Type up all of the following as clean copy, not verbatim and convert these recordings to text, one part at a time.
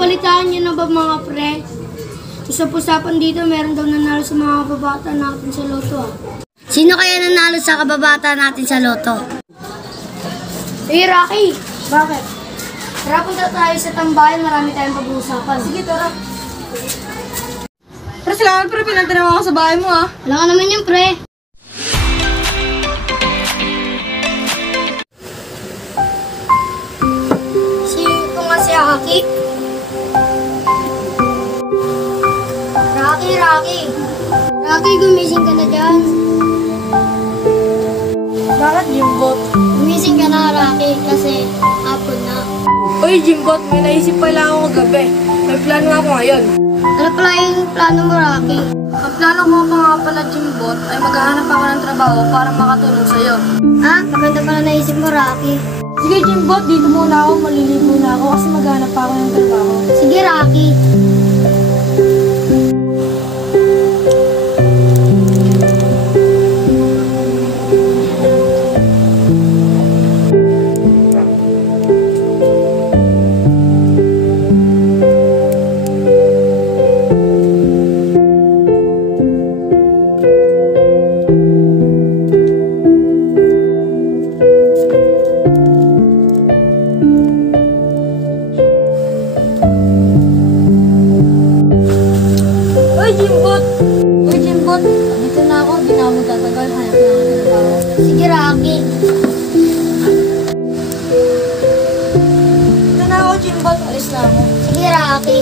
Nabalitaan niyo na ba mga pre? Usap-usapan dito, meron daw nanalo sa mga kababata natin sa loto ah. Sino kaya nanalo sa kababata natin sa loto? Hey Rocky! Bakit? Tara punta tayo sa tambayan, marami tayong pag-uusapan. Sige, tara. Pero salamat pre, pinagtanaw ako sa bahay mo ah. Wala ka naman yung pre. Ito nga si Rocky. Rocky! Rocky, gumising ka na dyan. Bakit, Jimbot? Gumising ka na, Rocky, kasi hapon na. Uy, Jimbot, may naisip pala ako kagabi. May plano ako ngayon. Ano pala yung plano mo, Rocky? Ang plano ko pa nga pala, Jimbot, ay maghahanap ako ng trabaho para makatulong sa'yo. Ah, maganda pala naisip mo, Rocky. Sige, Jimbot, dito muna ako, maliligo na ako kasi maghahanap pa ako ng trabaho. Sige, Rocky. Uy, Jimbot, dito na ako, di na ako magtatagal, hanap na ako ng trabaho. Sige, Rocky. Dito na ako, Jimbot, alis na ako. Sige, Rocky.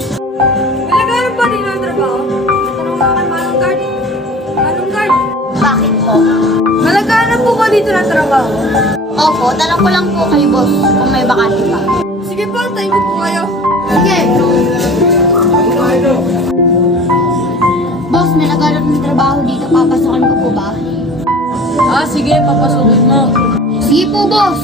Nalagaran ba din ang trabaho? Tanong nga kay Manong Guard. Manong Guard, Bakit po? nalagaran po ba dito ng trabaho? Opo, tanong ko lang po kay boss kung may bakante pa. Sige po, tayo ko po kayo. Sige. Boss, may naghanap ng trabaho dito. Papasokan ko po ba? Ah, sige, papasukin mo. Sige po, boss.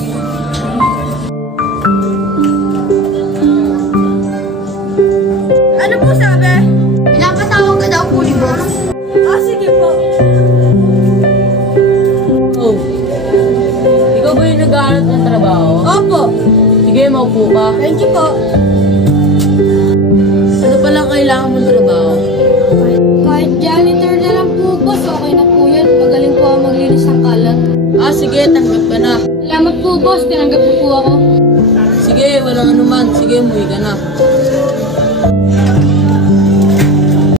Ano po sabi? Pinapatawag ka daw po ni boss. Ah, sige po. Oh, ikaw ba yung naghahanap ng trabaho? Opo. Sige, maupo ka. Thank you po. Ano palang kailangan mong trabaho? Kahit janitor na lang po, boss. Okay na po yan. Magaling po ako maglinis ng kalat. Ah, sige, tanggap ka na. Salamat po, boss. Tinanggap po ako. Sige, walang anuman. Sige, umuwi ka na.